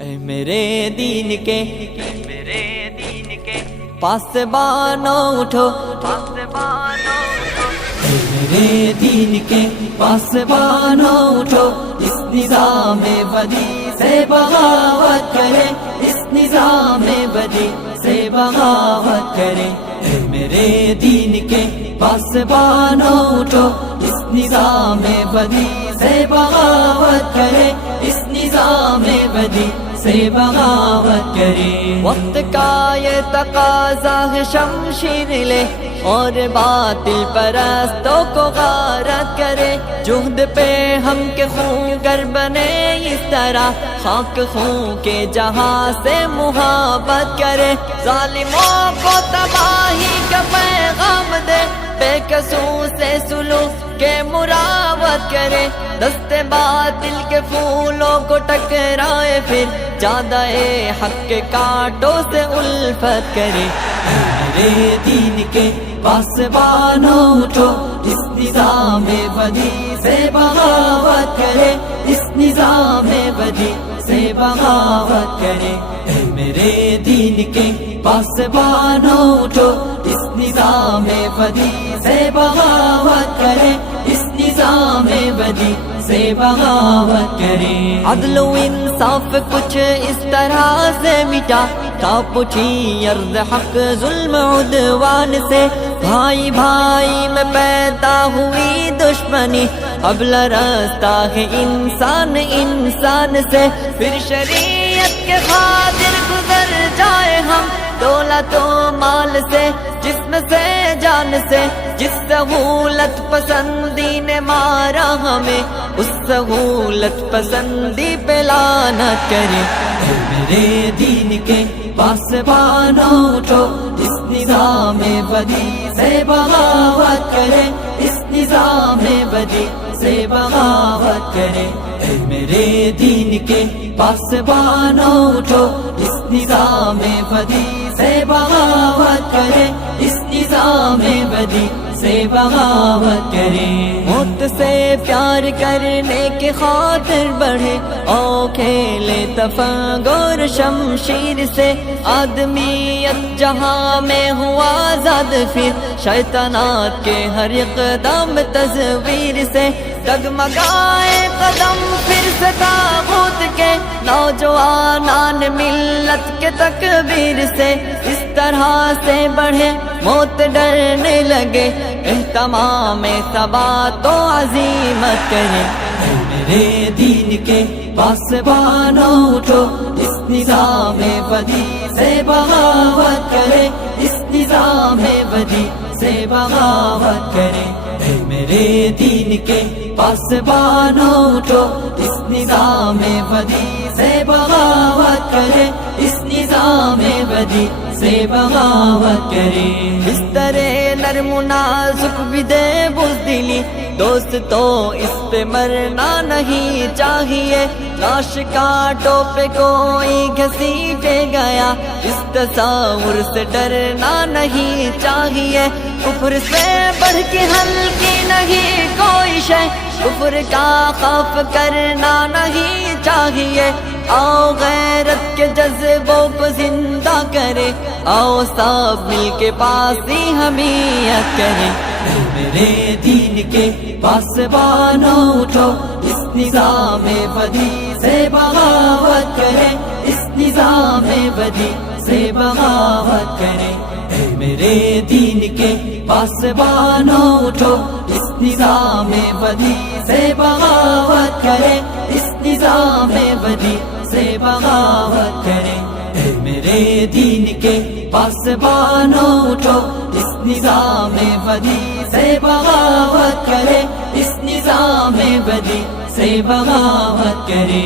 اے میرے دین کے پاسبانوں اٹھو، اے میرے دین کے پاسبانوں اٹھو، اس نظام بدی سے بغاوت کرے، اس نظام بدی سے بغاوت کرے۔ اے میرے دین کے پاسبانوں اٹھو، اس نظام بدی سے بغاوت کرے، اس نظام بدی سے بغاوت کرے۔ وقت کا یہ تقاضا ہے شمشیر لے اور باطل پرستوں کو غارت کرے، جہد پہ ہم کے خون گر بنے اس طرح، خاک خون کے جہاں سے محبت کرے، ظالموں کو تباہی کا پیغام دے، بے قصور سے سلوک کے مراوت کرے، دست باطل کے پھولوں کو ٹکرائے، پھر جادہ حق کے کانٹوں سے الفت کرے۔ میرے دین کے پاسبانوں اٹھو، اس نظام بدی سے بغاوت کرے، اس نظام بدی سے بغاوت کرے۔ اے میرے دین کے پاسبانوں اٹھو، اس نظام بدی سے بغاوت کرے، اس نظام بدی سے بغاوت کرے۔ عدل و انصاف کچھ اس طرح سے مٹا، کانپ اٹھی ارض حق ظلم عدوان سے، بھائی بھائی میں پیدا ہوئی دشمنی، اب لرزتا ہے انسان انسان سے، پھر شریعت کے خاطر گزر جائے ہم دولت و مال سے، جسم سے جان سے، جس سہولت پسندی نے مارا ہمیں، اس سہولت پسندی پہ لعنت کرے۔ اے میرے دین کے پاسبانوں اٹھو، اس نظام بدی سے بغاوت کرے، اس نظام بدی سے بغاوت کرے۔ اے میرے دین کے پاسبانوں اٹھو، اس نظام بدی سے بغاوت کرے، اس نظام بدی سے بغاوت کرے۔ موت سے پیار کرنے کے خاطر بڑھے، او کھیلے تفنگ اور شمشیر سے، آدمیت جہاں میں ہوا آزاد، پھر شیطانات کے ہر اقدام تصویر سے، ڈگمگائے قدم پھر سے طاغوت کے، نوجوانان ملت کے تکبیر سے، اس طرح سے بڑھے موت ڈرنے لگے، اہتمام ثبات و عزیمت کرے۔ اے میرے دین کے پاسبانوں اٹھو، اس نظام بدی سے بغاوت کرے، اس نظام بدی سے بغاوت کرے۔ اے میرے دین کے پاسبانوں اٹھو، اس نظام بدی سے بغاوت کرے، اس نظام بدی سے بغاوت کرے۔ اس طرح نرم و نازک بھی دے بزدلی، دوست تو اس پہ مرنا نہیں چاہیے، لاش کانٹوں پہ کوئی گھسیٹے گیا، اس تصور سے ڈرنا نہیں چاہیے، کفر سے بڑھ کے ہلکی نہیں کوئی شے، کفر کا خوف کرنا نہیں چاہیے، آؤ غیرت کے جذبوں کو زندہ کرے، آؤ سب مل کے پاس ہی حمیت کرے۔ اے میرے دین کے پاسبانوں اٹھو، اس نظام بدی سے بغاوت کرے، اس نظام بدی سے بغاوت کرے۔ اے میرے دین کے پاسبانوں اٹھو، اس نظام بدی سے بغاوت کرے، اس نظام بدی سے بغاوت کرے۔ اے میرے دین کے پاسبانوں اٹھو، اس نظام بدی سے بغاوت کرے، اس نظام بدی سے بغاوت کرے۔